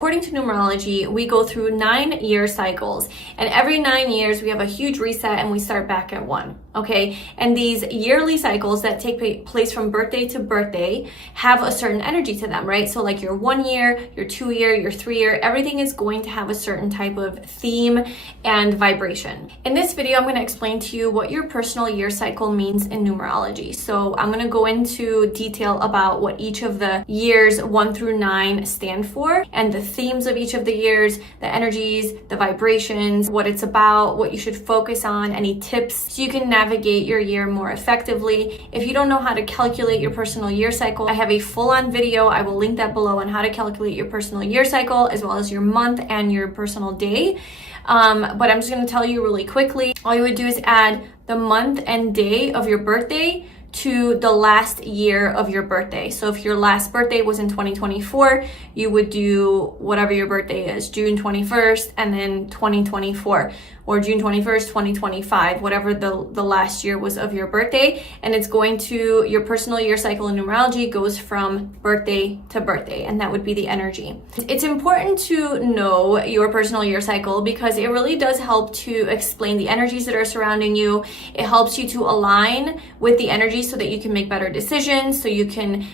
According to numerology, we go through 9-year cycles, and every 9 years we have a huge reset and we start back at 1, okay? And these yearly cycles that take place from birthday to birthday have a certain energy to them, right? So like your 1 year, your 2 year, your 3 year, everything is going to have a certain type of theme and vibration. In this video, I'm going to explain to you what your personal year cycle means in numerology. So I'm going to go into detail about what each of the years 1 through 9 stand for, and the themes of each of the years, the energies, the vibrations, what it's about, what you should focus on, any tips so you can navigate your year more effectively. If you don't know how to calculate your personal year cycle, I have a full-on video. I will link that below on how to calculate your personal year cycle as well as your month and your personal day. But I'm just going to tell you really quickly. All you would do is add the month and day of your birthday to the last year of your birthday. So if your last birthday was in 2024, you would do whatever your birthday is, June 21st and then 2024, or June 21st, 2025, whatever the last year was of your birthday. And it's going to, your personal year cycle in numerology goes from birthday to birthday, and that would be the energy. It's important to know your personal year cycle because it really does help to explain the energies that are surrounding you. It helps you to align with the energy so that you can make better decisions, so you can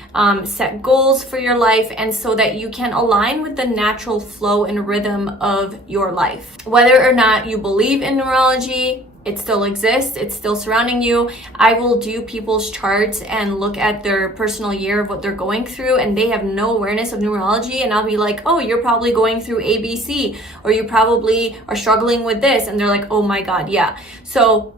set goals for your life, and so that you can align with the natural flow and rhythm of your life. Whether or not you believe in numerology, it still exists, it's still surrounding you. I will do people's charts and look at their personal year of what they're going through, and they have no awareness of numerology, and I'll be like, oh, you're probably going through ABC, or you probably are struggling with this, and they're like, oh my God, yeah. So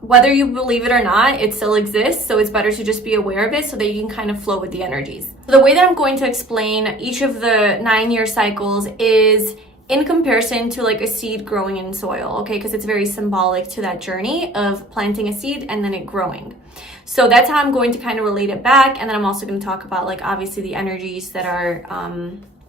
whether you believe it or not, it still exists, so it's better to just be aware of it so that you can kind of flow with the energies. So the way that I'm going to explain each of the 9-year cycles is in comparison to like a seed growing in soil, okay? Because it's very symbolic to that journey of planting a seed and then it growing. So that's how I'm going to kind of relate it back. And then I'm also going to talk about like obviously the energies that are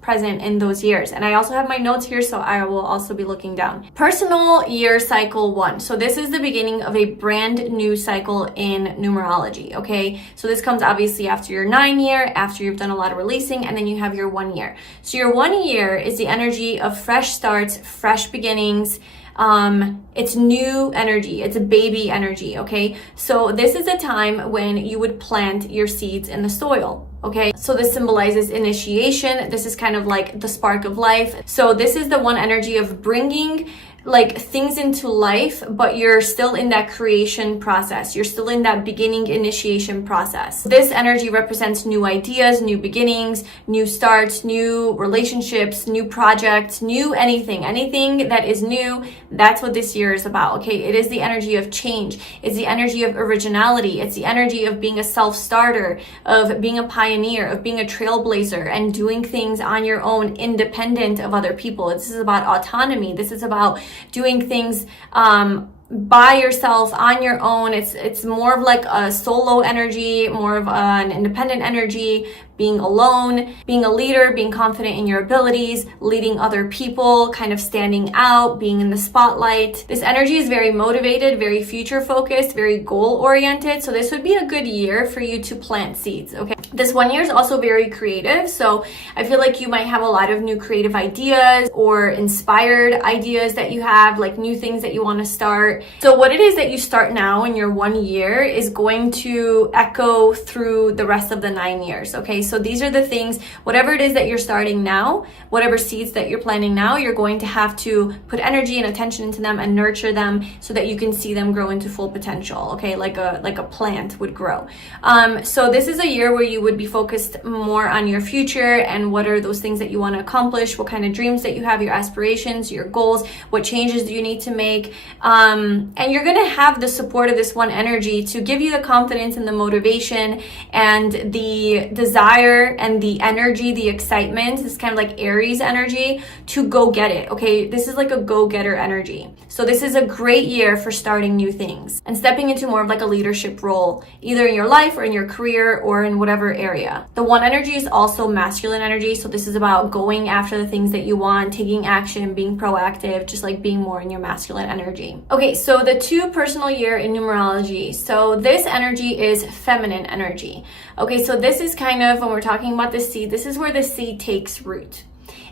present in those years. And I also have my notes here, so I will also be looking down. Personal year cycle 1. So this is the beginning of a brand new cycle in numerology, okay? So this comes obviously after your 9 year, after you've done a lot of releasing, and then you have your 1 year. So your 1 year is the energy of fresh starts, fresh beginnings. It's new energy. It's a baby energy, okay? So this is a time when you would plant your seeds in the soil, okay? So this symbolizes initiation. This is kind of like the spark of life. So this is the one energy of bringing like things into life, but you're still in that creation process. You're still in that beginning initiation process. This energy represents new ideas, new beginnings, new starts, new relationships, new projects, new anything that is new. That's what this year is about, okay? It is the energy of change. It's the energy of originality. It's the energy of being a self-starter, of being a pioneer, of being a trailblazer and doing things on your own, independent of other people. This is about autonomy. This is about doing things by yourself on your own. It's more of like a solo energy, more of an independent energy, being alone, being a leader, being confident in your abilities, leading other people, kind of standing out, being in the spotlight. This energy is very motivated, very future focused, very goal oriented. So this would be a good year for you to plant seeds, okay? This 1 year is also very creative. So I feel like you might have a lot of new creative ideas or inspired ideas that you have, like new things that you want to start. So what it is that you start now in your 1 year is going to echo through the rest of the 9 years, okay? So these are the things, whatever it is that you're starting now, whatever seeds that you're planting now, you're going to have to put energy and attention into them and nurture them so that you can see them grow into full potential, okay? Like a plant would grow. So this is a year where you would be focused more on your future and what are those things that you want to accomplish, what kind of dreams that you have, your aspirations, your goals, what changes do you need to make. And you're going to have the support of this one energy to give you the confidence and the motivation and the desire and the energy, the excitement, this kind of like Aries energy to go get it, okay? This is like a go-getter energy. So this is a great year for starting new things and stepping into more of like a leadership role, either in your life or in your career or in whatever area. The 1 energy is also masculine energy. So this is about going after the things that you want, taking action, being proactive, just like being more in your masculine energy. Okay, so the 2 personal year in numerology. So this energy is feminine energy. Okay, so this is kind of, when we're talking about the seed, this is where the seed takes root.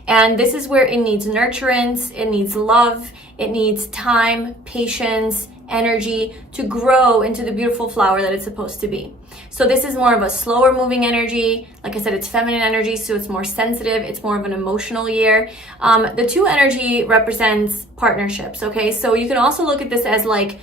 And this is where it needs nurturance, it needs love, it needs time, patience, energy to grow into the beautiful flower that it's supposed to be. So this is more of a slower moving energy. Like I said, it's feminine energy, so it's more sensitive. It's more of an emotional year. The 2 energy represents partnerships, okay? So you can also look at this as like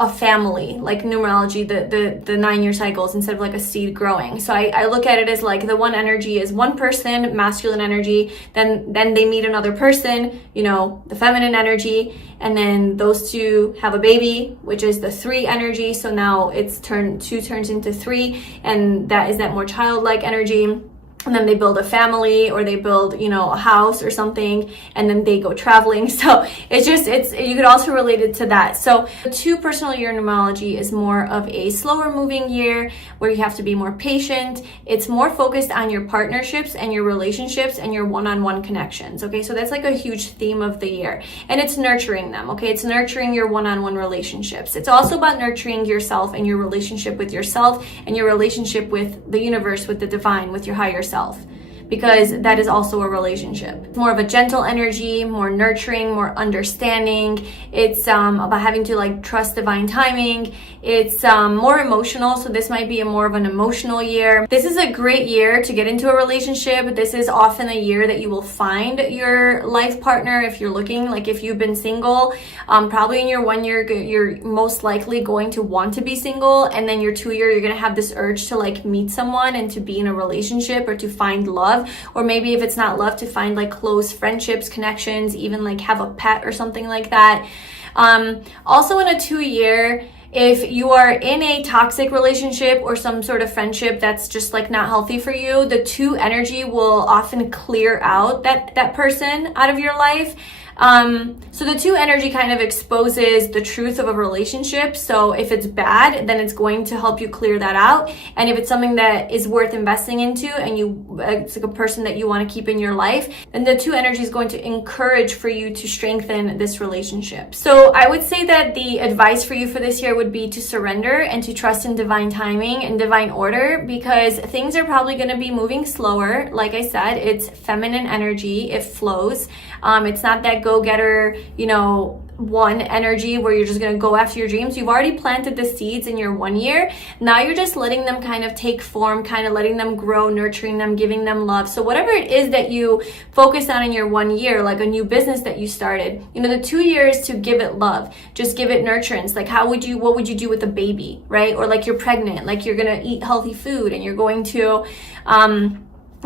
a family, like numerology, the 9-year cycles, instead of like a seed growing. So I look at it as like the 1 energy is one person, masculine energy, then they meet another person, you know, the feminine energy, and then those 2 have a baby, which is the 3 energy. So now it's 2 turns into 3, and that is that more childlike energy. And then they build a family, or they build, you know, a house or something, and then they go traveling. So you could also relate it to that. So the 2 personal year numerology is more of a slower moving year where you have to be more patient. It's more focused on your partnerships and your relationships and your one-on-one connections. Okay, so that's like a huge theme of the year, and it's nurturing them. Okay, it's nurturing your one-on-one relationships. It's also about nurturing yourself and your relationship with yourself and your relationship with the universe, with the divine, with your higher self, because that is also a relationship. It's more of a gentle energy, more nurturing, more understanding. It's about having to like trust divine timing. It's more emotional, so this might be more of an emotional year. This is a great year to get into a relationship. This is often a year that you will find your life partner if you're looking. Like if you've been single, probably in your 1 year, you're most likely going to want to be single, and then your 2 year, you're gonna have this urge to like meet someone and to be in a relationship or to find love. Or maybe if it's not love, to find like close friendships, connections, even like have a pet or something like that. Also in a 2 year, if you are in a toxic relationship or some sort of friendship that's just like not healthy for you, the 2 energy will often clear out that person out of your life. So the 2 energy kind of exposes the truth of a relationship. So if it's bad, then it's going to help you clear that out. And if it's something that is worth investing into and it's like a person that you want to keep in your life, then the 2 energy is going to encourage for you to strengthen this relationship. So I would say that the advice for you for this year would be to surrender and to trust in divine timing and divine order, because things are probably going to be moving slower. Like I said, it's feminine energy. It flows. It's not that go-getter, you know, 1 energy where you're just going to go after your dreams. You've already planted the seeds in your 1 year. Now you're just letting them kind of take form, kind of letting them grow, nurturing them, giving them love. So whatever it is that you focus on in your 1 year, like a new business that you started, you know, the 2 years to give it love, just give it nurturance. Like what would you do with a baby, right? Or like you're pregnant, like you're going to eat healthy food and you're going to,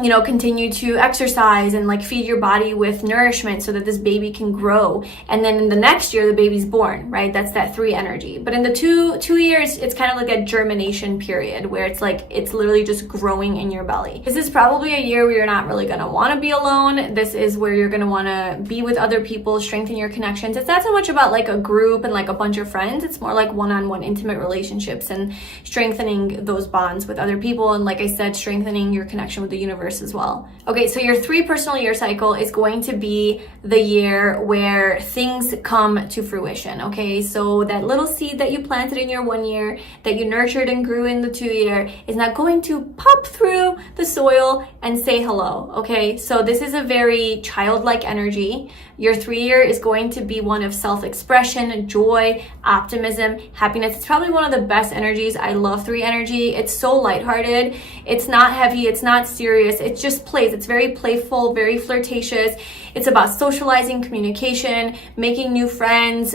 you know, continue to exercise and like feed your body with nourishment so that this baby can grow. And then in the next year, the baby's born, right? That's that 3 energy. But in the two years, it's kind of like a germination period where it's like, it's literally just growing in your belly. This is probably a year where you're not really going to want to be alone. This is where you're going to want to be with other people, strengthen your connections. It's not so much about like a group and like a bunch of friends. It's more like one-on-one intimate relationships and strengthening those bonds with other people. And like I said, strengthening your connection with the universe as well. Okay, so your 3 personal year cycle is going to be the year where things come to fruition. Okay, so that little seed that you planted in your 1 year, that you nurtured and grew in the 2 year, is not going to pop through the soil and say hello. Okay, so this is a very childlike energy. Your 3 year is going to be one of self-expression, joy, optimism, happiness. It's probably one of the best energies. I love 3 energy. It's so lighthearted. It's not heavy. It's not serious. It just plays. It's very playful, very flirtatious. It's about socializing, communication, making new friends,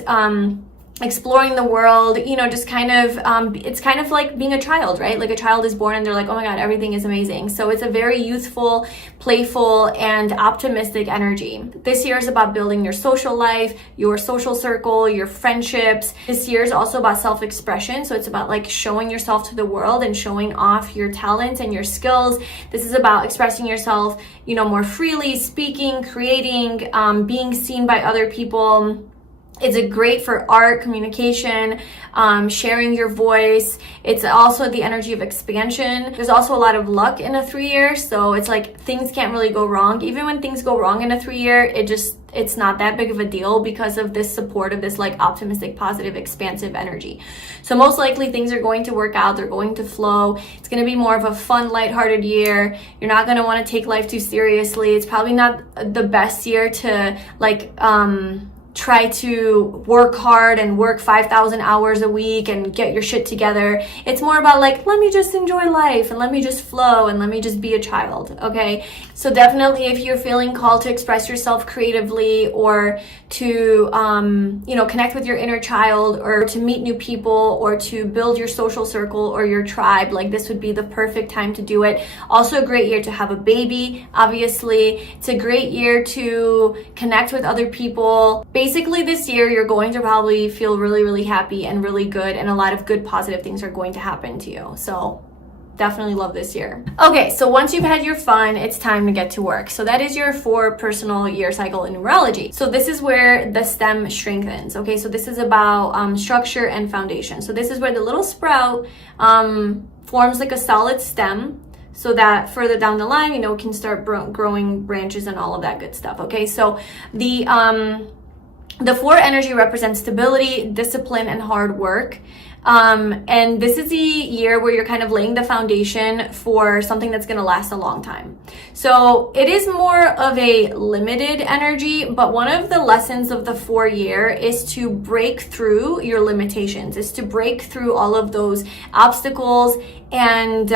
exploring the world, you know, just kind of, it's kind of like being a child, right? Like a child is born and they're like, oh my God, everything is amazing. So it's a very youthful, playful, and optimistic energy. This year is about building your social life, your social circle, your friendships. This year is also about self-expression. So it's about like showing yourself to the world and showing off your talents and your skills. This is about expressing yourself, you know, more freely, speaking, creating, being seen by other people. It's a great for art, communication, sharing your voice. It's also the energy of expansion. There's also a lot of luck in a 3-year, so it's like things can't really go wrong. Even when things go wrong in a 3-year, it's not that big of a deal because of this support of this like optimistic, positive, expansive energy. So most likely things are going to work out. They're going to flow. It's going to be more of a fun, lighthearted year. You're not going to want to take life too seriously. It's probably not the best year to like, try to work hard and work 5,000 hours a week and get your shit together. It's more about like, let me just enjoy life and let me just flow and let me just be a child, okay? So definitely if you're feeling called to express yourself creatively or to, connect with your inner child or to meet new people or to build your social circle or your tribe, like this would be the perfect time to do it. Also a great year to have a baby, obviously. It's a great year to connect with other people. Basically this year, you're going to probably feel really, really happy and really good, and a lot of good positive things are going to happen to you. So definitely love this year. Okay, so once you've had your fun, it's time to get to work. So that is your 4 personal year cycle in numerology. So this is where the stem strengthens. Okay, so this is about structure and foundation. So this is where the little sprout forms like a solid stem, so that further down the line, it can start growing branches and all of that good stuff. Okay, so the 4 energy represents stability, discipline, and hard work. And this is the year where you're kind of laying the foundation for something that's going to last a long time. So it is more of a limited energy, but one of the lessons of the 4-year is to break through your limitations, is to break through all of those obstacles and,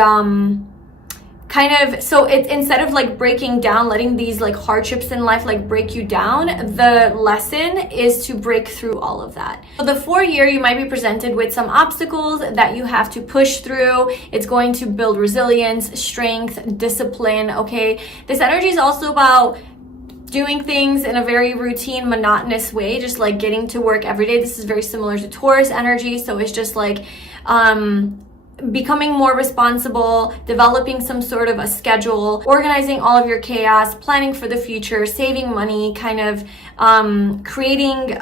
so instead of like breaking down, letting these like hardships in life like break you down, the lesson is to break through all of that. So the 4-year, you might be presented with some obstacles that you have to push through. It's going to build resilience, strength, discipline, okay? This energy is also about doing things in a very routine, monotonous way, just like getting to work every day. This is very similar to Taurus energy, so it's just like, becoming more responsible, developing some sort of a schedule, organizing all of your chaos, planning for the future, saving money, kind of creating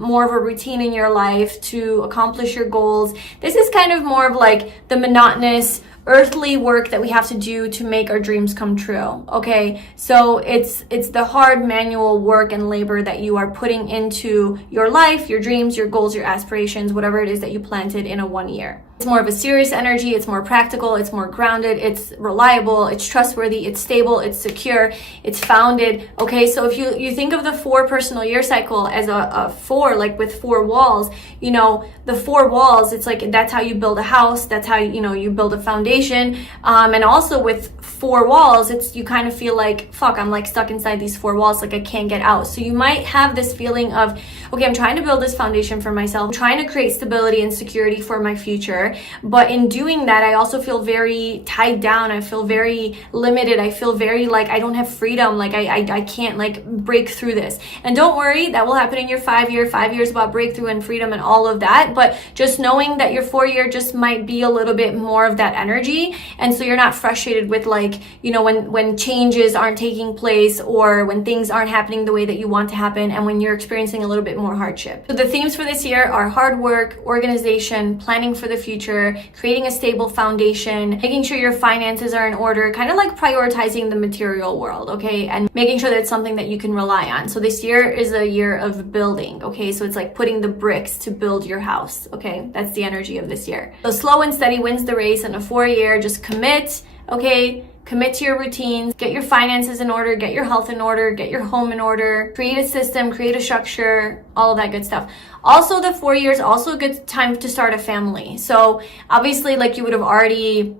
more of a routine in your life to accomplish your goals. This is kind of more of like the monotonous earthly work that we have to do to make our dreams come true. Okay, so it's the hard manual work and labor that you are putting into your life, your dreams, your goals, your aspirations, whatever it is that you planted in a 1-year. It's more of a serious energy, it's more practical, it's more grounded, it's reliable, it's trustworthy, it's stable, it's secure, it's founded. Okay, so if you think of the 4 personal year cycle as a 4, like with 4 walls, the 4 walls, it's like that's how you build a house, that's how you build a foundation. And also with 4 walls, you kind of feel like, fuck, I'm like stuck inside these 4 walls, like I can't get out. So you might have this feeling of, okay, I'm trying to build this foundation for myself, I'm trying to create stability and security for my future. But in doing that, I also feel very tied down. I feel very limited. I feel very like I don't have freedom. Like I can't like break through this. And don't worry, that will happen in your 5-year. 5 years about breakthrough and freedom and all of that. But just knowing that your 4-year just might be a little bit more of that energy. And so you're not frustrated with like, when changes aren't taking place or when things aren't happening the way that you want to happen and when you're experiencing a little bit more hardship. So the themes for this year are hard work, organization, planning for the future, creating a stable foundation, making sure your finances are in order, kind of like prioritizing the material world, okay? And making sure that it's something that you can rely on. So this year is a year of building, okay? So it's like putting the bricks to build your house, okay? That's the energy of this year. So slow and steady wins the race in a 4-year. Just commit, okay? Commit to your routines, get your finances in order, get your health in order, get your home in order, create a system, create a structure, all of that good stuff. Also, the 4 years, also a good time to start a family. So obviously, like you would have already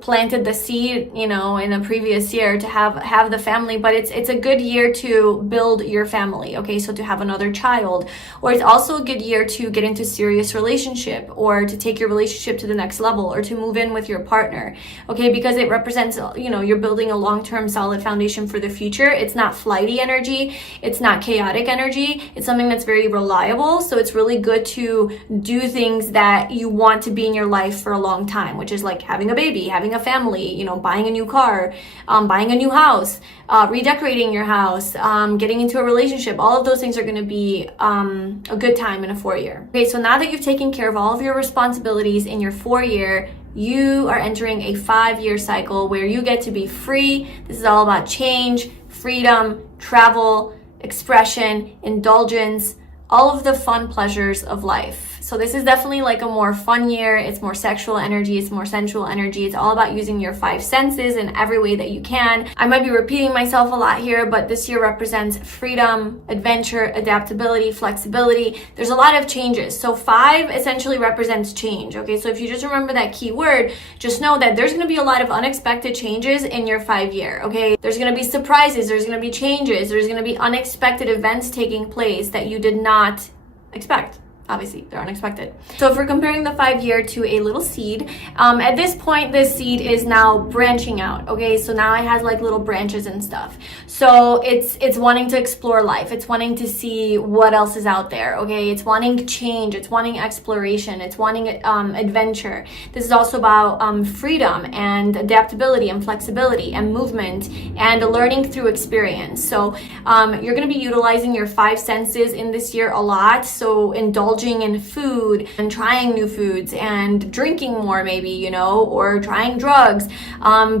planted the seed, in a previous year to have the family, but it's a good year to build your family, okay? So to have another child, or it's also a good year to get into serious relationship or to take your relationship to the next level or to move in with your partner, okay? Because it represents, you're building a long-term solid foundation for the future. It's not flighty energy. It's not chaotic energy. It's something that's very reliable. So it's really good to do things that you want to be in your life for a long time, which is like having a baby, having a family, you know, buying a new car, buying a new house, redecorating your house, getting into a relationship. All of those things are going to be a good time in a 4-year. Okay, so now that you've taken care of all of your responsibilities in your 4-year, you are entering a 5-year cycle where you get to be free. This is all about change, freedom, travel, expression, indulgence, all of the fun pleasures of life. So this is definitely like a more fun year. It's more sexual energy. It's more sensual energy. It's all about using your 5 senses in every way that you can. I might be repeating myself a lot here, but this year represents freedom, adventure, adaptability, flexibility. There's a lot of changes. So 5 essentially represents change. Okay, so if you just remember that key word, just know that there's going to be a lot of unexpected changes in your 5-year. Okay, there's going to be surprises. There's going to be changes. There's going to be unexpected events taking place that you did not expect. Obviously, they're unexpected. So if we're comparing the 5-year to a little seed, at this point, this seed is now branching out. Okay, so now it has like little branches and stuff. So it's wanting to explore life. It's wanting to see what else is out there. Okay, it's wanting change. It's wanting exploration. It's wanting adventure. This is also about freedom and adaptability and flexibility and movement and learning through experience. So you're going to be utilizing your 5 senses in this year a lot. So indulging in food and trying new foods and drinking more, maybe, you know, or trying drugs,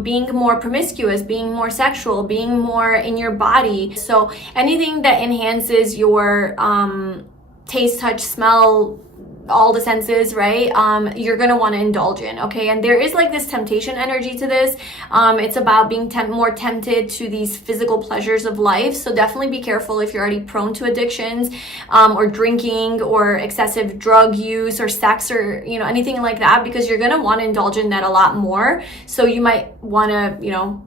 being more promiscuous, being more sexual, being more in your body. So anything that enhances your taste, touch, smell, all the senses, right? You're gonna want to indulge in, okay? And there is like this temptation energy to this. It's about being more tempted to these physical pleasures of life. So definitely be careful if you're already prone to addictions, or drinking, or excessive drug use, or sex, or, you know, anything like that, because you're gonna want to indulge in that a lot more. So you might want to, you know,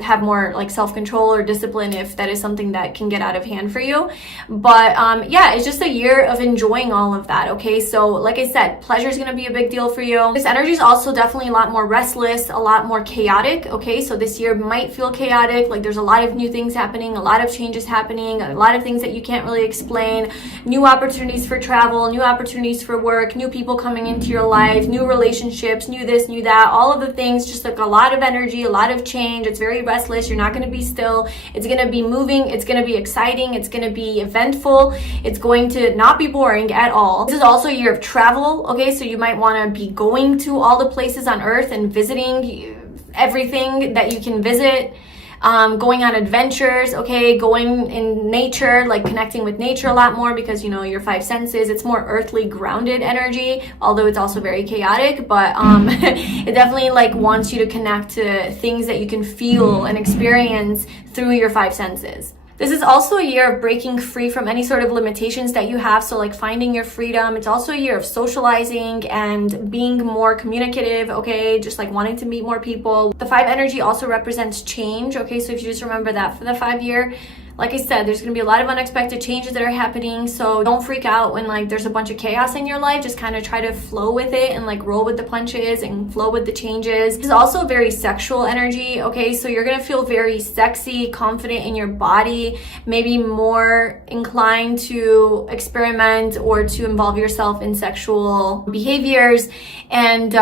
have more like self-control or discipline if that is something that can get out of hand for you. But yeah, it's just a year of enjoying all of that. Okay, so like I said, pleasure is going to be a big deal for you. This energy is also definitely a lot more restless, a lot more chaotic. Okay, so this year might feel chaotic, like there's a lot of new things happening, a lot of changes happening, a lot of things that you can't really explain, new opportunities for travel, new opportunities for work, new people coming into your life, new relationships, new this, new that, all of the things, just like a lot of energy, a lot of change. It's very restless. You're not going to be still. It's going to be moving. It's going to be exciting. It's going to be eventful. It's going to not be boring at all. This is also a year of travel. Okay, so you might want to be going to all the places on earth and visiting everything that you can visit. Going on adventures, okay, going in nature, like connecting with nature a lot more, because, you know, your 5 senses, it's more earthly grounded energy, although it's also very chaotic, but it definitely like wants you to connect to things that you can feel and experience through your 5 senses. This is also a year of breaking free from any sort of limitations that you have. So like finding your freedom. It's also a year of socializing and being more communicative, okay? Just like wanting to meet more people. The 5 energy also represents change, okay? So if you just remember that for the 5-year, like I said, there's going to be a lot of unexpected changes that are happening. So don't freak out when like there's a bunch of chaos in your life. Just kind of try to flow with it and like roll with the punches and flow with the changes. This is also very sexual energy, okay? So you're going to feel very sexy, confident in your body, maybe more inclined to experiment or to involve yourself in sexual behaviors and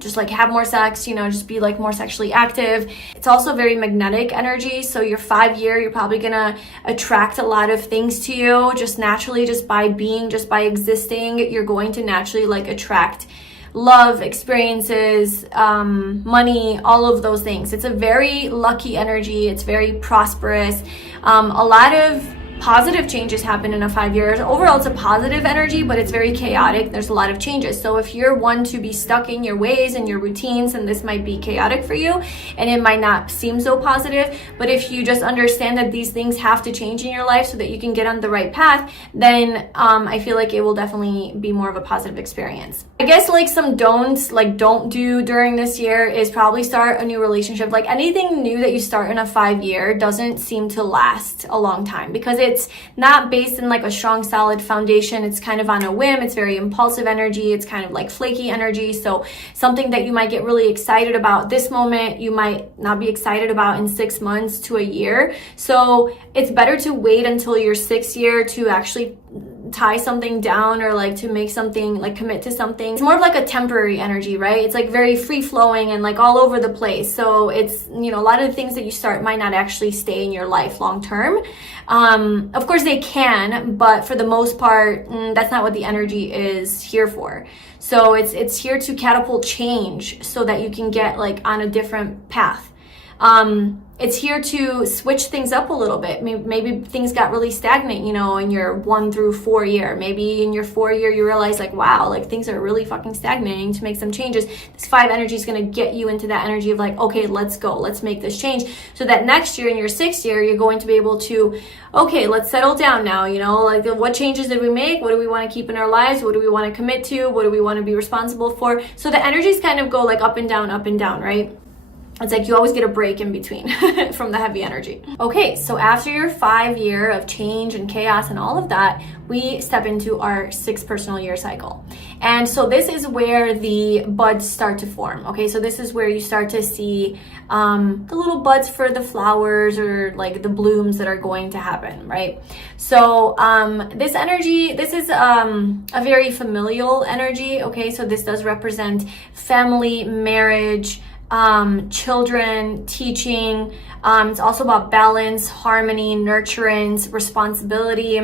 just like have more sex, you know, just be like more sexually active. It's also very magnetic energy. So your 5-year, you're probably going to attract a lot of things to you just naturally, just by being, just by existing. You're going to naturally like attract love, experiences, money, all of those things. It's a very lucky energy. It's very prosperous. A lot of positive changes happen in a 5 years. Overall, it's a positive energy, but it's very chaotic. There's a lot of changes. So if you're one to be stuck in your ways and your routines, and this might be chaotic for you, and it might not seem so positive, but if you just understand that these things have to change in your life so that you can get on the right path, then I feel like it will definitely be more of a positive experience. I guess like some don'ts, like don't do during this year, is probably start a new relationship. Like anything new that you start in a 5-year doesn't seem to last a long time, because it's not based in like a strong, solid foundation. It's kind of on a whim. It's very impulsive energy. It's kind of like flaky energy. So something that you might get really excited about this moment, you might not be excited about in 6 months to a year. So it's better to wait until your 6th year to actually tie something down or like to make something, like commit to something. It's more of like a temporary energy, right? It's like very free flowing and like all over the place. So it's, you know, a lot of the things that you start might not actually stay in your life long term. Of course they can, but for the most part, that's not what the energy is here for. So it's here to catapult change so that you can get like on a different path. It's here to switch things up a little bit. Maybe things got really stagnant, you know, in your 1 through 4 year. Maybe in your 4 year, you realize like, wow, like things are really fucking stagnating, to make some changes. This 5 energy is going to get you into that energy of like, okay, let's go, let's make this change. So that next year in your 6th year, you're going to be able to, okay, let's settle down now, you know, like what changes did we make? What do we want to keep in our lives? What do we want to commit to? What do we want to be responsible for? So the energies kind of go like up and down, right? It's like you always get a break in between from the heavy energy. Okay, so after your 5 year of change and chaos and all of that, we step into our 6th personal year cycle. And so this is where the buds start to form. Okay, so this is where you start to see the little buds for the flowers or like the blooms that are going to happen, right? So this energy, this is a very familial energy. Okay, so this does represent family, marriage, children, teaching. It's also about balance, harmony, nurturance, responsibility,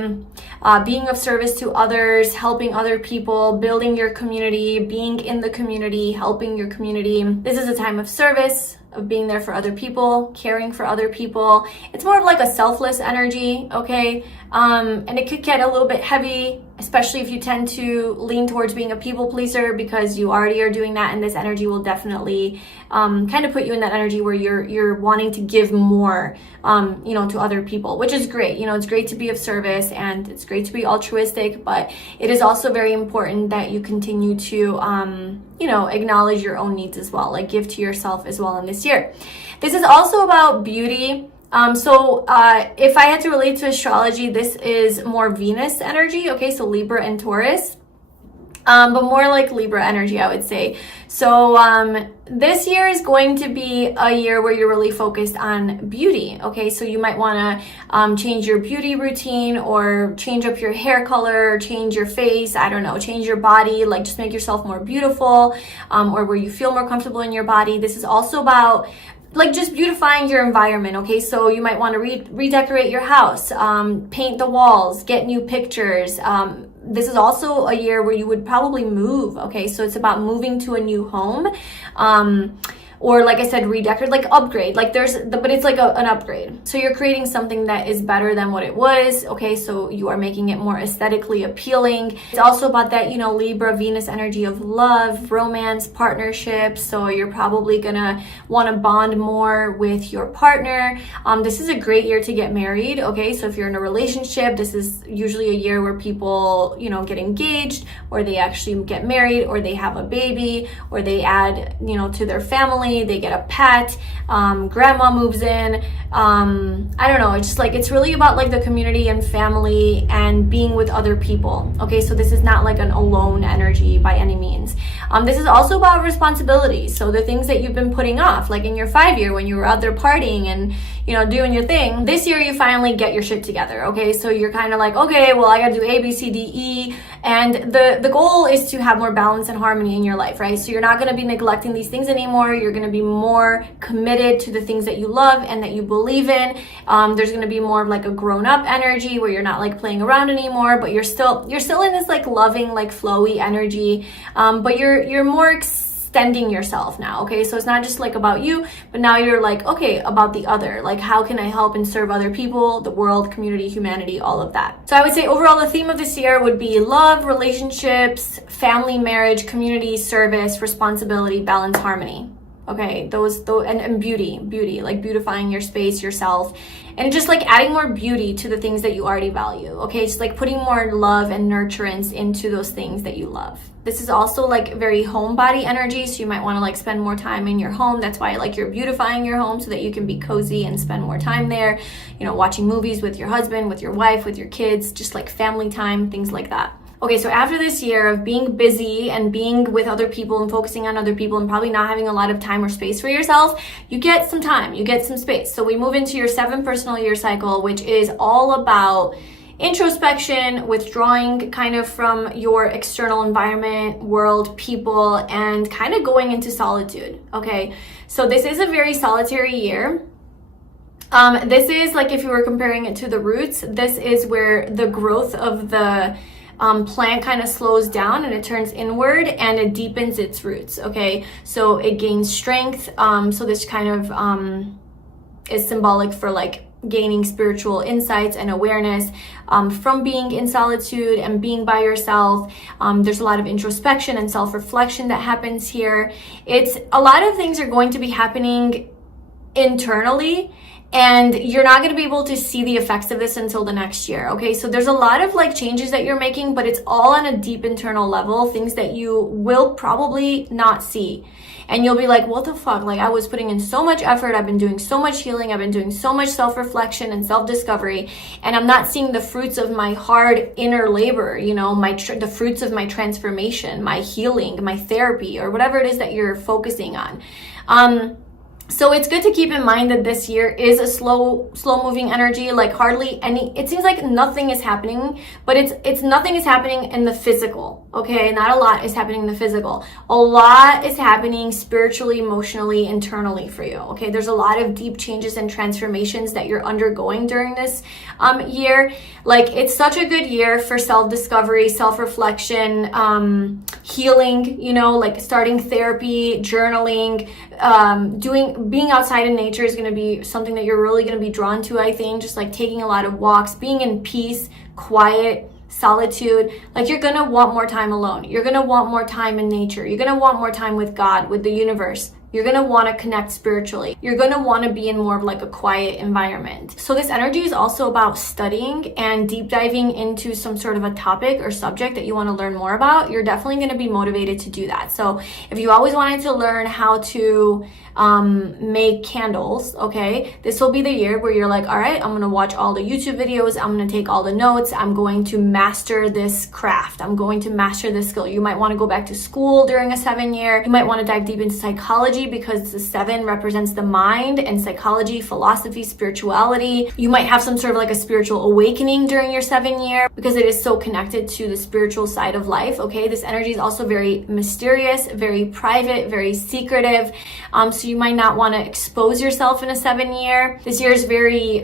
being of service to others, helping other people, building your community, being in the community, helping your community. This is a time of service, of being there for other people, caring for other people. It's more of like a selfless energy, okay? And it could get a little bit heavy, especially if you tend to lean towards being a people pleaser, because you already are doing that, and this energy will definitely kind of put you in that energy where you're wanting to give more, you know, to other people, which is great. You know, it's great to be of service and it's great to be altruistic, but it is also very important that you continue to, you know, acknowledge your own needs as well, like give to yourself as well in this year. This is also about beauty. So if I had to relate to astrology, this is more Venus energy, okay, so Libra and Taurus, but more like Libra energy, I would say. So this year is going to be a year where you're really focused on beauty, okay, so you might want to change your beauty routine, or change up your hair color, change your face, I don't know, change your body, like just make yourself more beautiful, or where you feel more comfortable in your body. This is also about like just beautifying your environment, okay? So you might want to redecorate your house, paint the walls, get new pictures. This is also a year where you would probably move, okay? So it's about moving to a new home. Or like I said, redecorate, like upgrade, like but it's like an upgrade. So you're creating something that is better than what it was, okay? So you are making it more aesthetically appealing. It's also about that, you know, Libra, Venus energy of love, romance, partnerships. So you're probably gonna wanna bond more with your partner. This is a great year to get married, okay? So if you're in a relationship, this is usually a year where people, you know, get engaged, or they actually get married, or they have a baby, or they add, you know, to their family. They get a pet, grandma moves in, I don't know, it's just like, it's really about like the community and family and being with other people, okay? So this is not like an alone energy by any means. This is also about responsibilities, so the things that you've been putting off, like in your 5 year when you were out there partying and, you know, doing your thing. This year you finally get your shit together, okay? So you're kind of like, okay, well, I gotta do A, B, C, D, E, and the goal is to have more balance and harmony in your life, right? So you're not gonna be neglecting these things anymore. You're gonna be more committed to the things that you love and that you believe in. There's gonna be more of like a grown-up energy where you're not like playing around anymore, but you're still in this like loving, like flowy energy, but you're more extending yourself now, okay? So it's not just like about you, but now you're like, okay, about the other, like how can I help and serve other people, the world, community, humanity, all of that. So I would say overall the theme of this year would be love, relationships, family, marriage, community, service, responsibility, balance, harmony. Okay, and beauty, like beautifying your space, yourself, and just like adding more beauty to the things that you already value, okay? Just like putting more love and nurturance into those things that you love. This is also like very homebody energy, so you might want to like spend more time in your home. That's why like you're beautifying your home so that you can be cozy and spend more time there, you know, watching movies with your husband, with your wife, with your kids, just like family time, things like that. Okay, so after this year of being busy and being with other people and focusing on other people and probably not having a lot of time or space for yourself, you get some time, you get some space. So we move into your 7th personal year cycle, which is all about introspection, withdrawing kind of from your external environment, world, people, and kind of going into solitude, okay? So this is a very solitary year. This is like, if you were comparing it to the roots, this is where the growth of the plant kind of slows down and it turns inward and it deepens its roots, okay? So it gains strength. So this kind of is symbolic for like gaining spiritual insights and awareness from being in solitude and being by yourself. There's a lot of introspection and self-reflection that happens here. It's a lot of things are going to be happening internally, and you're not going to be able to see the effects of this until the next year, okay? So there's a lot of like changes that you're making, but it's all on a deep internal level, things that you will probably not see. And you'll be like, what the fuck? Like, I was putting in so much effort. I've been doing so much healing. I've been doing so much self-reflection and self-discovery, and I'm not seeing the fruits of my hard inner labor, you know, the fruits of my transformation, my healing, my therapy, or whatever it is that you're focusing on. So it's good to keep in mind that this year is a slow moving energy, like hardly any, it seems like nothing is happening, but it's nothing is happening in the physical, okay? Not a lot is happening in the physical. A lot is happening spiritually, emotionally, internally for you, okay? There's a lot of deep changes and transformations that you're undergoing during this year. Like, it's such a good year for self-discovery, self-reflection, healing, you know, like starting therapy, journaling, being outside in nature is going to be something that you're really going to be drawn to, I think. Just like taking a lot of walks, being in peace, quiet, solitude. Like, you're going to want more time alone. You're going to want more time in nature. You're going to want more time with God, with the universe. You're going to want to connect spiritually. You're going to want to be in more of like a quiet environment. So this energy is also about studying and deep diving into some sort of a topic or subject that you want to learn more about. You're definitely going to be motivated to do that. So if you always wanted to learn how to make candles, okay, this will be the year where you're like, all right, I'm going to watch all the YouTube videos. I'm going to take all the notes. I'm going to master this craft. I'm going to master this skill. You might want to go back to school during a 7-year. You might want to dive deep into psychology, because the 7 represents the mind, and psychology, philosophy, spirituality. You might have some sort of like a spiritual awakening during your 7-year, because it is so connected to the spiritual side of life, okay? This energy is also very mysterious, very private, very secretive. So you might not want to expose yourself in a 7-year. This year is very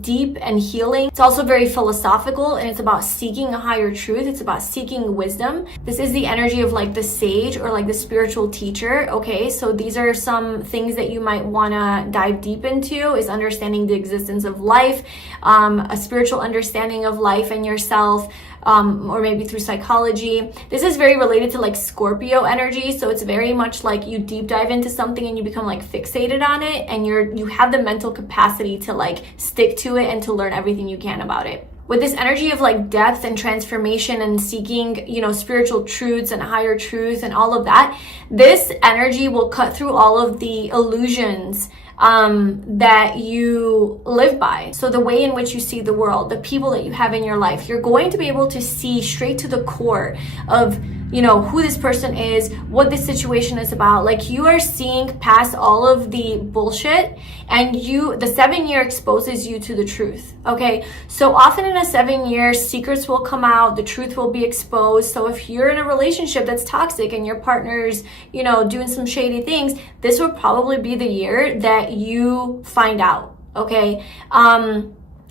deep and healing. It's also very philosophical, and it's about seeking a higher truth. It's about seeking wisdom. This is the energy of like the sage or like the spiritual teacher, okay? So these are some things that you might want to dive deep into, is understanding the existence of life, a spiritual understanding of life and yourself, or maybe through psychology. This is very related to like Scorpio energy, so it's very much like you deep dive into something and you become like fixated on it, and you have the mental capacity to like stick to it and to learn everything you can about it. With this energy of like depth and transformation and seeking, you know, spiritual truths and higher truth and all of that, this energy will cut through all of the illusions that you live by. So the way in which you see the world, the people that you have in your life, you're going to be able to see straight to the core of, you know, who this person is, what this situation is about. Like, you are seeing past all of the bullshit, and the 7-year exposes you to the truth, okay? So often in a 7-year, secrets will come out, the truth will be exposed. So if you're in a relationship that's toxic and your partner's, you know, doing some shady things, this will probably be the year that you find out, okay? Not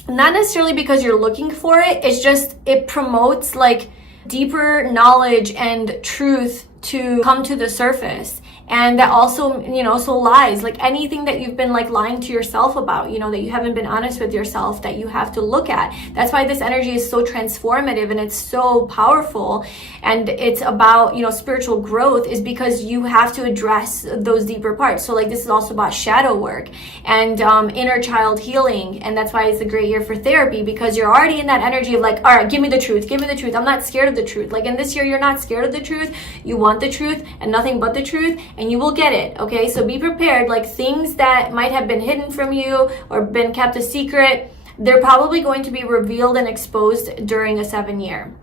necessarily because you're looking for it, it's just, it promotes like deeper knowledge and truth to come to the surface. And that also, you know, so lies, like anything that you've been like lying to yourself about, you know, that you haven't been honest with yourself, that you have to look at. That's why this energy is so transformative and it's so powerful. And it's about, you know, spiritual growth, is because you have to address those deeper parts. So like, this is also about shadow work and inner child healing. And that's why it's a great year for therapy, because you're already in that energy of like, all right, give me the truth. Give me the truth. I'm not scared of the truth. Like, in this year, you're not scared of the truth. You want the truth and nothing but the truth, and you will get it, okay? So be prepared. Like, things that might have been hidden from you or been kept a secret, they're probably going to be revealed and exposed during a 7-year.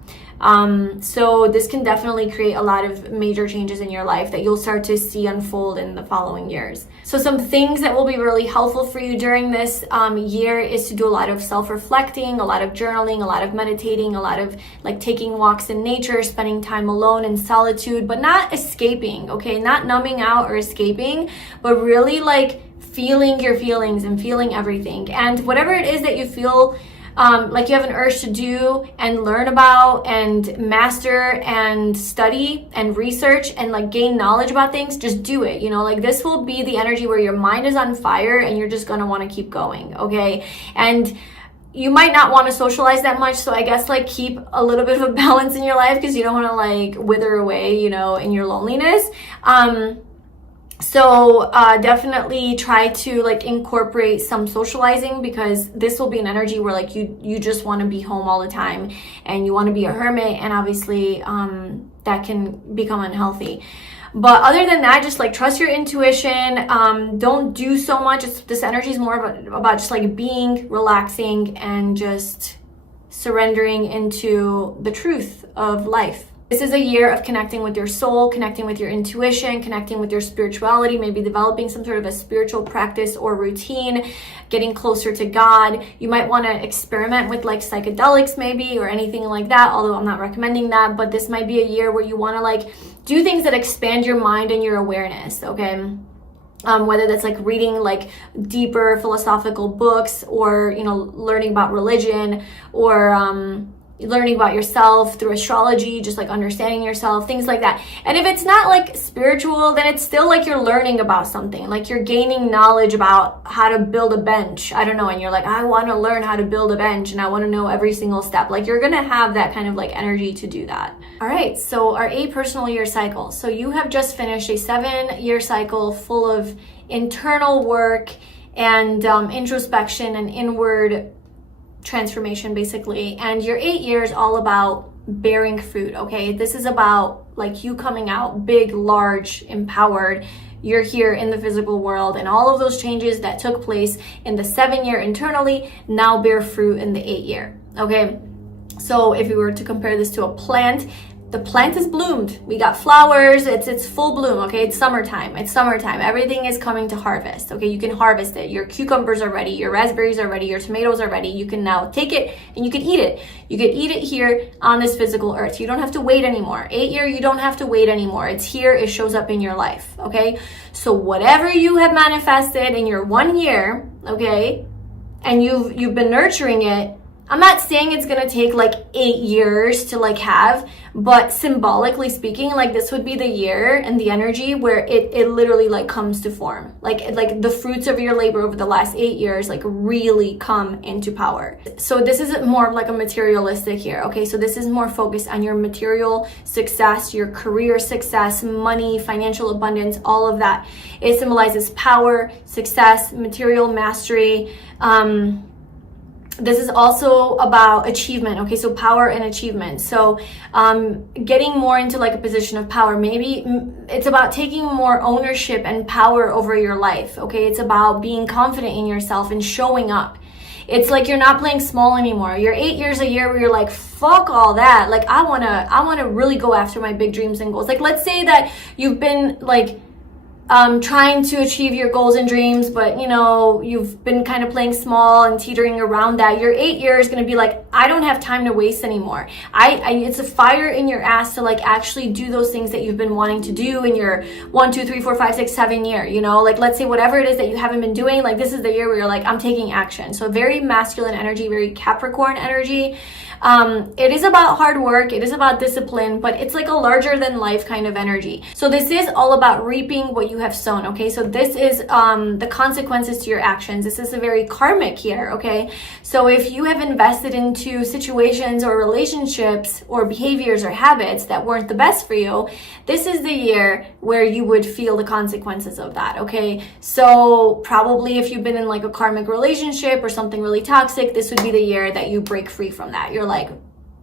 So this can definitely create a lot of major changes in your life that you'll start to see unfold in the following years. So some things that will be really helpful for you during this year is to do a lot of self-reflecting, a lot of journaling, a lot of meditating, a lot of like taking walks in nature, spending time alone in solitude, but not escaping, okay? Not numbing out or escaping, but really like feeling your feelings and feeling everything. And whatever it is that you feel like you have an urge to do and learn about and master and study and research and like gain knowledge about things, just do it. You know, like this will be the energy where your mind is on fire and you're just gonna want to keep going, okay? And you might not want to socialize that much, so I guess like keep a little bit of a balance in your life because you don't want to like wither away, you know, in your loneliness. So definitely try to like incorporate some socializing, because this will be an energy where like you just want to be home all the time and you want to be a hermit, and obviously that can become unhealthy. But other than that, just like trust your intuition. Don't do so much. This energy is more about just like being, relaxing, and just surrendering into the truth of life. This is a year of connecting with your soul, connecting with your intuition, connecting with your spirituality, maybe developing some sort of a spiritual practice or routine, getting closer to God. You might want to experiment with like psychedelics maybe, or anything like that, although I'm not recommending that. But this might be a year where you want to like do things that expand your mind and your awareness, okay? Whether that's like reading like deeper philosophical books, or, you know, learning about religion, or learning about yourself through astrology, just like understanding yourself, things like that. And if it's not like spiritual, then it's still like you're learning about something, like you're gaining knowledge about how to build a bench, I don't know, and you're like, I want to learn how to build a bench and I want to know every single step. Like you're gonna have that kind of like energy to do that. All right, so our 8 personal year cycle. So you have just finished a 7-year cycle full of internal work and introspection and inward transformation, basically. And your 8 years all about bearing fruit, okay? This is about like you coming out big, large, empowered. You're here in the physical world, and all of those changes that took place in the 7-year internally now bear fruit in the 8-year, okay? So if we were to compare this to a plant, the plant is bloomed. We got flowers. It's full bloom, okay? It's summertime. Everything is coming to harvest, okay? You can harvest it. Your cucumbers are ready. Your raspberries are ready. Your tomatoes are ready. You can now take it and you can eat it. You can eat it here on this physical earth. You don't have to wait anymore. 8-year, you don't have to wait anymore. It's here. It shows up in your life, okay? So whatever you have manifested in your 1 year, okay, and you've been nurturing it, I'm not saying it's gonna take like 8 years to like have, but symbolically speaking, like this would be the year and the energy where it literally like comes to form. Like the fruits of your labor over the last 8 years like really come into power. So this is more of like a materialistic year, okay? So this is more focused on your material success, your career success, money, financial abundance, all of that. It symbolizes power, success, material mastery. This is also about achievement, okay? So power and achievement. So getting more into like a position of power. Maybe it's about taking more ownership and power over your life, okay? It's about being confident in yourself and showing up. It's like you're not playing small anymore. You're 8 years a year where you're like, fuck all that. Like I wanna really go after my big dreams and goals. Like let's say that you've been like trying to achieve your goals and dreams, but you know, you've been kind of playing small and teetering around that. Your 8 years is going to be like, I don't have time to waste anymore. It's a fire in your ass to like actually do those things that you've been wanting to do in your 1, 2, 3, 4, 5, 6, 7 year, you know, like let's say whatever it is that you haven't been doing, like this is the year where you're like, I'm taking action. So very masculine energy, very Capricorn energy. It is about hard work, it is about discipline, but it's like a larger than life kind of energy. So this is all about reaping what you have sown, okay? So this is the consequences to your actions. This is a very karmic year, okay? So if you have invested into situations or relationships or behaviors or habits that weren't the best for you, this is the year where you would feel the consequences of that, okay? So probably if you've been in like a karmic relationship or something really toxic, this would be the year that you break free from that. You're like,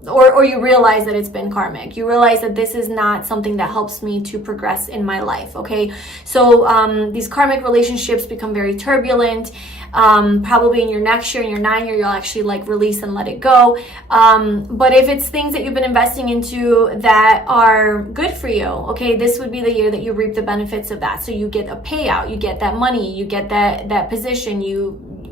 or you realize that it's been karmic. You realize that this is not something that helps me to progress in my life, okay? So these karmic relationships become very turbulent. Probably in your next year, in your 9th year, you'll actually like release and let it go. But if it's things that you've been investing into that are good for you, okay, this would be the year that you reap the benefits of that. So you get a payout, you get that money, you get that position,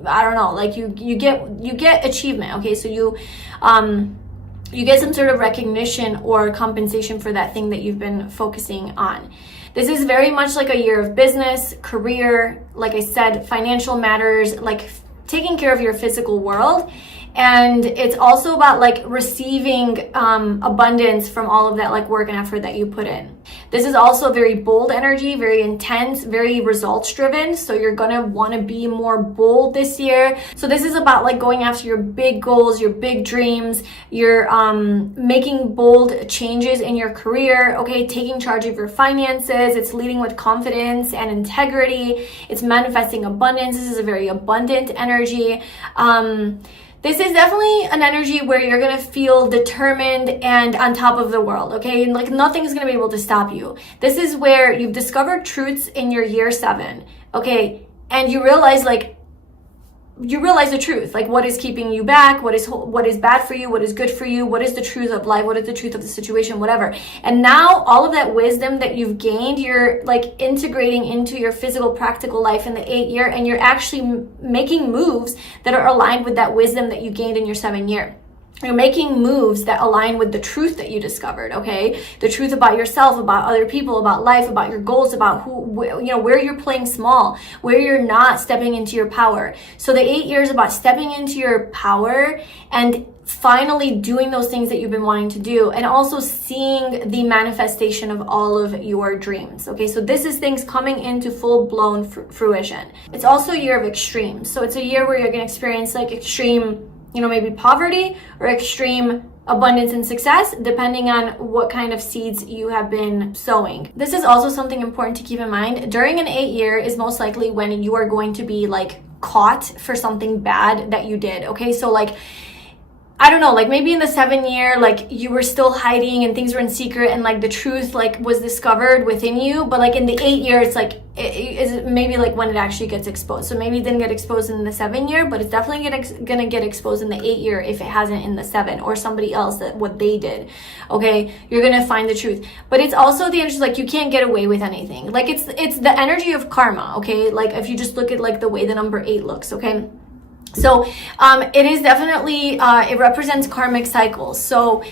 I don't know, like you get achievement, okay? So you get some sort of recognition or compensation for that thing that you've been focusing on. This is very much like a year of business, career, like I said, financial matters, like taking care of your physical world. And it's also about like receiving abundance from all of that like work and effort that you put in. This is also very bold energy, very intense, very results driven. So you're gonna wanna be more bold this year. So this is about like going after your big goals, your big dreams. You're making bold changes in your career, okay? Taking charge of your finances. It's leading with confidence and integrity. It's manifesting abundance. This is a very abundant energy. This is definitely an energy where you're going to feel determined and on top of the world, okay? And like nothing's going to be able to stop you. This is where you've discovered truths in your year 7, okay? And you realize the truth, like what is keeping you back, what is bad for you, what is good for you, what is the truth of life, what is the truth of the situation, whatever. And now all of that wisdom that you've gained, you're like integrating into your physical, practical life in the 8th year, and you're actually making moves that are aligned with that wisdom that you gained in your 7th year. You're making moves that align with the truth that you discovered, okay? The truth about yourself, about other people, about life, about your goals, about where you're playing small, where you're not stepping into your power. So the 8 years about stepping into your power and finally doing those things that you've been wanting to do, and also seeing the manifestation of all of your dreams, okay? So this is things coming into full-blown fruition. It's also a year of extremes. So it's a year where you're going to experience like extreme, maybe poverty or extreme abundance and success, depending on what kind of seeds you have been sowing. This is also something important to keep in mind. During an 8th year is most likely when you are going to be like caught for something bad that you did, okay? So like, I don't know, like maybe in the 7th year, like you were still hiding and things were in secret and like the truth like was discovered within you. But like in the 8th year, it's like, is maybe like when it actually gets exposed. So maybe it didn't get exposed in the 7th year, but it's definitely gonna get exposed in the 8th year if it hasn't in the 7th, or somebody else that what they did, okay? You're gonna find the truth. But it's also the energy, like you can't get away with anything. Like it's the energy of karma, okay? Like if you just look at like the way the number 8 looks, okay? So it is definitely, it represents karmic cycles. So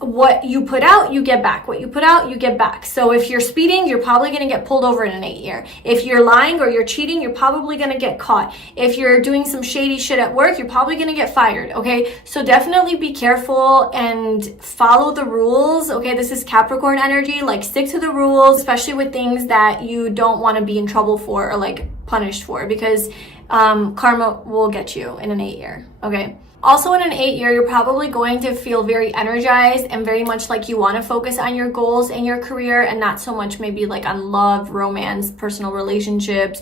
what you put out, you get back. What you put out, you get back. So if you're speeding, you're probably going to get pulled over in an 8th year. If you're lying or you're cheating, you're probably going to get caught. If you're doing some shady shit at work, you're probably going to get fired, okay? So definitely be careful and follow the rules, okay? This is Capricorn energy, like stick to the rules, especially with things that you don't want to be in trouble for or like punished for, because karma will get you in an 8th year, okay? Also in an 8th year, you're probably going to feel very energized and very much like you want to focus on your goals in your career and not so much maybe like on love, romance, personal relationships,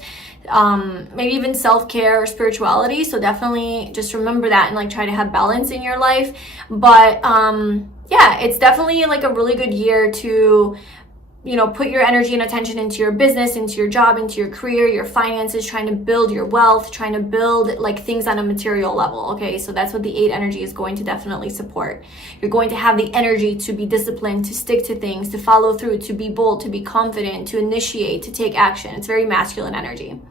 maybe even self-care or spirituality. So definitely just remember that and like try to have balance in your life. But yeah, it's definitely like a really good year to put your energy and attention into your business, into your job, into your career, your finances, trying to build your wealth, trying to build like things on a material level, okay? So that's what the 8 energy is going to definitely support. You're going to have the energy to be disciplined, to stick to things, to follow through, to be bold, to be confident, to initiate, to take action. It's very masculine energy.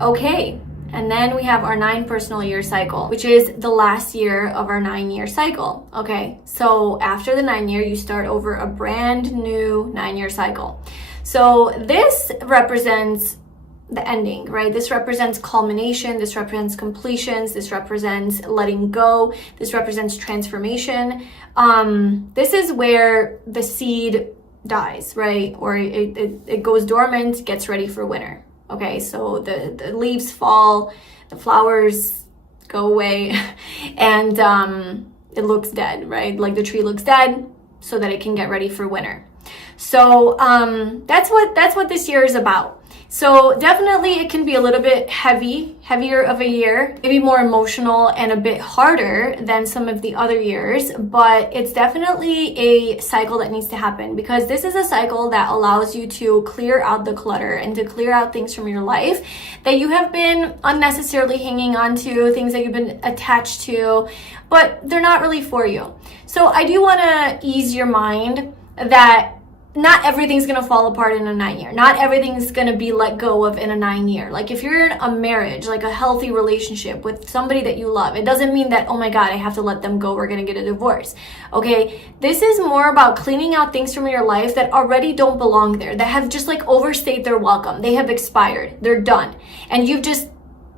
Okay, and then we have our 9 personal year cycle, which is the last year of our 9-year cycle, okay? So after the 9th year, you start over a brand new 9-year cycle. So this represents the ending, right? This represents culmination, this represents completions, this represents letting go, this represents transformation. This is where the seed dies, right? Or it goes dormant, gets ready for winter. Okay, so the leaves fall, the flowers go away, and it looks dead, right? Like the tree looks dead so that it can get ready for winter. So that's what this year is about. So definitely it can be a little bit heavier of a year, maybe more emotional and a bit harder than some of the other years, but it's definitely a cycle that needs to happen, because this is a cycle that allows you to clear out the clutter and to clear out things from your life that you have been unnecessarily hanging on to, things that you've been attached to, but they're not really for you. So I do want to ease your mind that not everything's going to fall apart in a 9 year. Not everything's going to be let go of in a 9 year. Like if you're in a marriage, like a healthy relationship with somebody that you love, it doesn't mean that, oh my God, I have to let them go, we're going to get a divorce. Okay. This is more about cleaning out things from your life that already don't belong there, that have just like overstayed their welcome. They have expired. They're done. And you've just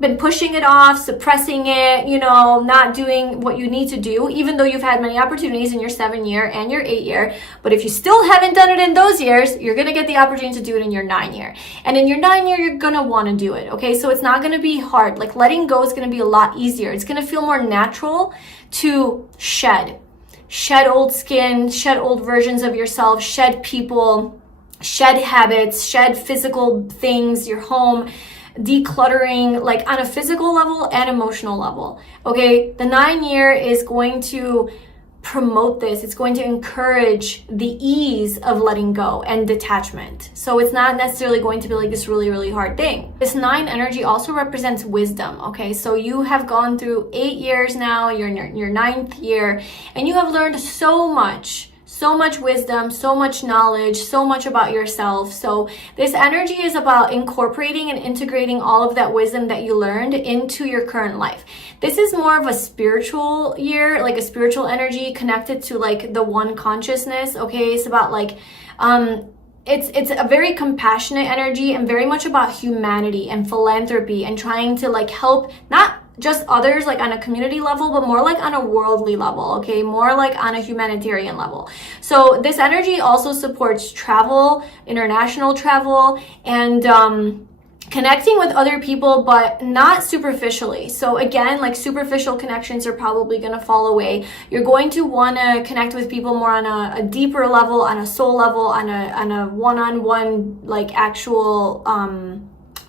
been pushing it off, suppressing it, not doing what you need to do, even though you've had many opportunities in your 7 year and your 8 year. But if you still haven't done it in those years, you're going to get the opportunity to do it in your 9 year. And in your 9 year, you're going to want to do it. Okay. So it's not going to be hard. Like letting go is going to be a lot easier. It's going to feel more natural to shed old skin, shed old versions of yourself, shed people, shed habits, shed physical things, your home, decluttering, like on a physical level and emotional level. Okay, the 9 year is going to promote this. It's going to encourage the ease of letting go and detachment. So it's not necessarily going to be like this really, really hard thing. This 9 energy also represents wisdom. Okay, so you have gone through 8 years now, you're in your 9th year, and you have learned so much wisdom, so much knowledge, so much about yourself. So this energy is about incorporating and integrating all of that wisdom that you learned into your current life. This is more of a spiritual year, like a spiritual energy connected to like the one consciousness. Okay, it's about like it's a very compassionate energy and very much about humanity and philanthropy and trying to like help not just others like on a community level, but more like on a worldly level, okay? More like on a humanitarian level. So this energy also supports travel, international travel, and connecting with other people, but not superficially. So again, like superficial connections are probably going to fall away. You're going to want to connect with people more on a deeper level, on a soul level, on a one-on-one, like actual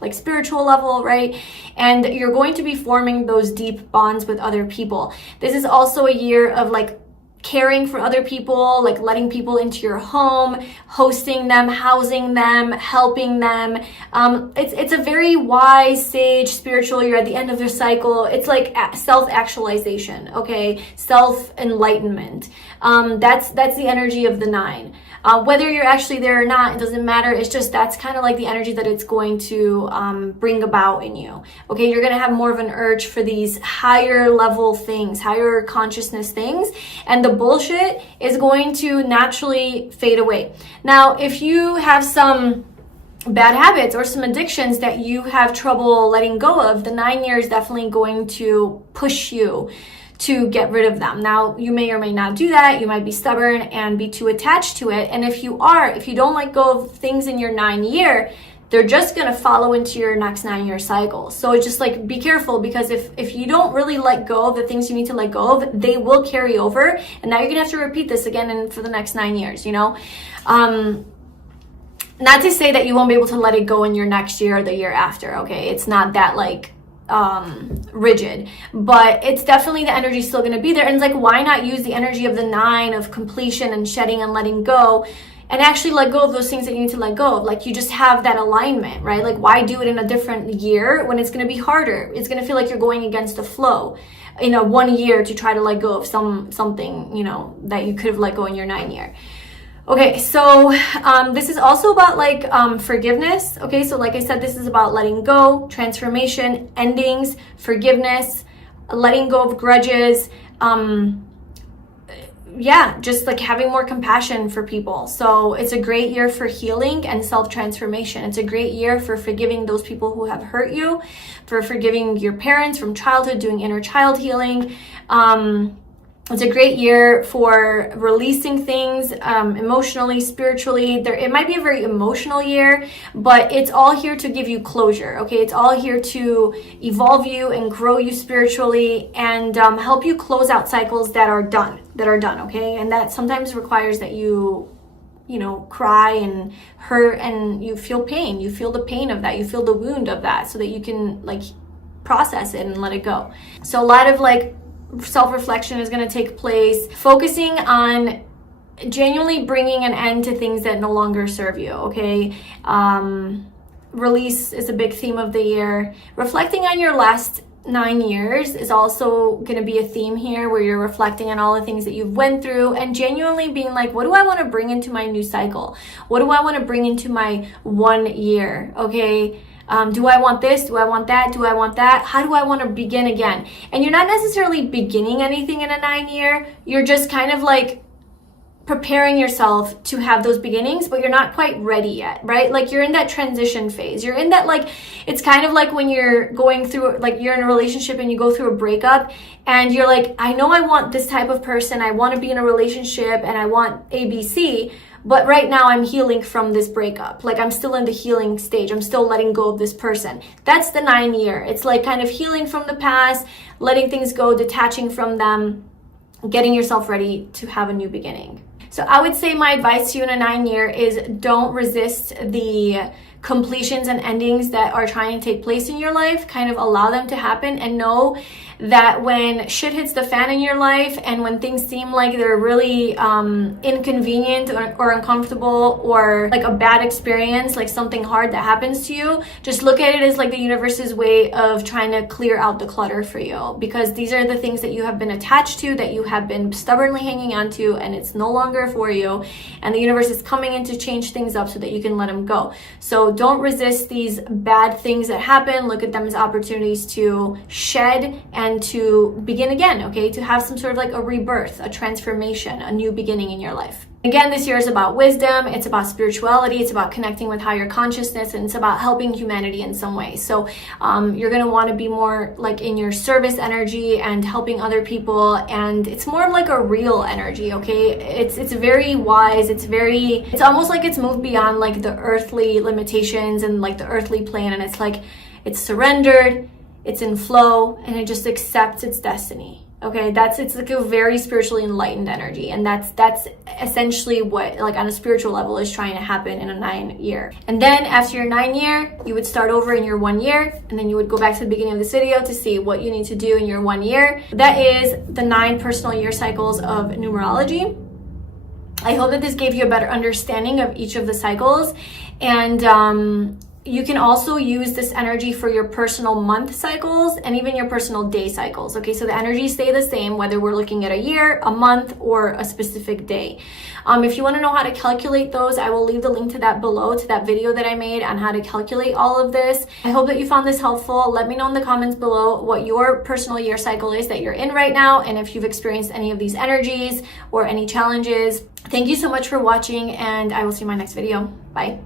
like spiritual level, right? And you're going to be forming those deep bonds with other people. This is also a year of like caring for other people, like letting people into your home, hosting them, housing them, helping them. It's a very wise, sage, spiritual year at the end of their cycle. It's like self-actualization, okay? Self-enlightenment. That's the energy of the 9. Whether you're actually there or not, it doesn't matter. It's just that's kind of like the energy that it's going to bring about in you. Okay, you're going to have more of an urge for these higher level things, higher consciousness things, and the bullshit is going to naturally fade away. Now, if you have some bad habits or some addictions that you have trouble letting go of, the 9 year is definitely going to push you to get rid of them. Now, you may or may not do that. You might be stubborn and be too attached to it. And if you don't let go of things in your 9 year, they're just going to follow into your next 9 year cycle. So just like be careful, because if you don't really let go of the things you need to let go of, they will carry over. And now you're going to have to repeat this again for the next 9 years, Not to say that you won't be able to let it go in your next year or the year after, okay? It's not that like rigid, but it's definitely the energy still going to be there. And it's like, why not use the energy of the 9 of completion and shedding and letting go and actually let go of those things that you need to let go of? Like you just have that alignment, right? Like why do it in a different year when it's going to be harder? It's going to feel like you're going against the flow in a 1 year to try to let go of something, that you could have let go in your 9 year. Okay, so this is also about like forgiveness. Okay, so like I said, this is about letting go, transformation, endings, forgiveness, letting go of grudges. Just like having more compassion for people. So it's a great year for healing and self-transformation. It's a great year for forgiving those people who have hurt you, for forgiving your parents from childhood, doing inner child healing. It's a great year for releasing things emotionally, spiritually. It might be a very emotional year, but it's all here to give you closure, okay? It's all here to evolve you and grow you spiritually and help you close out cycles that are done, okay? And that sometimes requires that you cry and hurt, and you feel pain. You feel the pain of that. You feel the wound of that, so that you can like process it and let it go. So a lot of like self-reflection is going to take place, focusing on genuinely bringing an end to things that no longer serve you, okay? Release is a big theme of the year. Reflecting on your last 9 years is also going to be a theme here, where you're reflecting on all the things that you've went through and genuinely being like, what do I want to bring into my new cycle? What do I want to bring into my 1 year? Okay. Do I want this? Do I want that? Do I want that? How do I want to begin again? And you're not necessarily beginning anything in a 9-year. You're just kind of like preparing yourself to have those beginnings, but you're not quite ready yet, right? Like you're in that transition phase. You're in that, like, it's kind of like when you're going through, like you're in a relationship and you go through a breakup and you're like, I know I want this type of person. I want to be in a relationship and I want ABC, but right now I'm healing from this breakup. Like I'm still in the healing stage. I'm still letting go of this person. That's the 9-year. It's like kind of healing from the past, letting things go, detaching from them, getting yourself ready to have a new beginning. So I would say my advice to you in a 9-year is don't resist the completions and endings that are trying to take place in your life. Kind of allow them to happen, and know that when shit hits the fan in your life and when things seem like they're really inconvenient or uncomfortable, or like a bad experience, like something hard that happens to you, just look at it as like the universe's way of trying to clear out the clutter for you, because these are the things that you have been attached to, that you have been stubbornly hanging on to, and it's no longer for you, and the universe is coming in to change things up so that you can let them go. So don't resist these bad things that happen. Look at them as opportunities to shed and to begin again, okay? To have some sort of like a rebirth, a transformation, a new beginning in your life. Again, this year is about wisdom, it's about spirituality, it's about connecting with higher consciousness, and it's about helping humanity in some way. So you're going to want to be more like in your service energy and helping other people, and it's more of like a real energy, okay? It's very wise, it's almost like it's moved beyond like the earthly limitations and like the earthly plane, and it's like it's surrendered, it's in flow, and it just accepts its destiny. Okay, it's like a very spiritually enlightened energy, and that's essentially what, like on a spiritual level, is trying to happen in a 9-year. And then after your 9-year, you would start over in your 1 year, and then you would go back to the beginning of this video to see what you need to do in your 1 year. That is the 9 personal year cycles of numerology. I hope that this gave you a better understanding of each of the cycles, and you can also use this energy for your personal month cycles and even your personal day cycles. Okay, so the energies stay the same whether we're looking at a year, a month, or a specific day. If you want to know how to calculate those, I will leave the link to that below, to that video that I made on how to calculate all of this. I hope that you found this helpful. Let me know in the comments below what your personal year cycle is that you're in right now, and if you've experienced any of these energies or any challenges. Thank you so much for watching, and I will see you in my next video. Bye.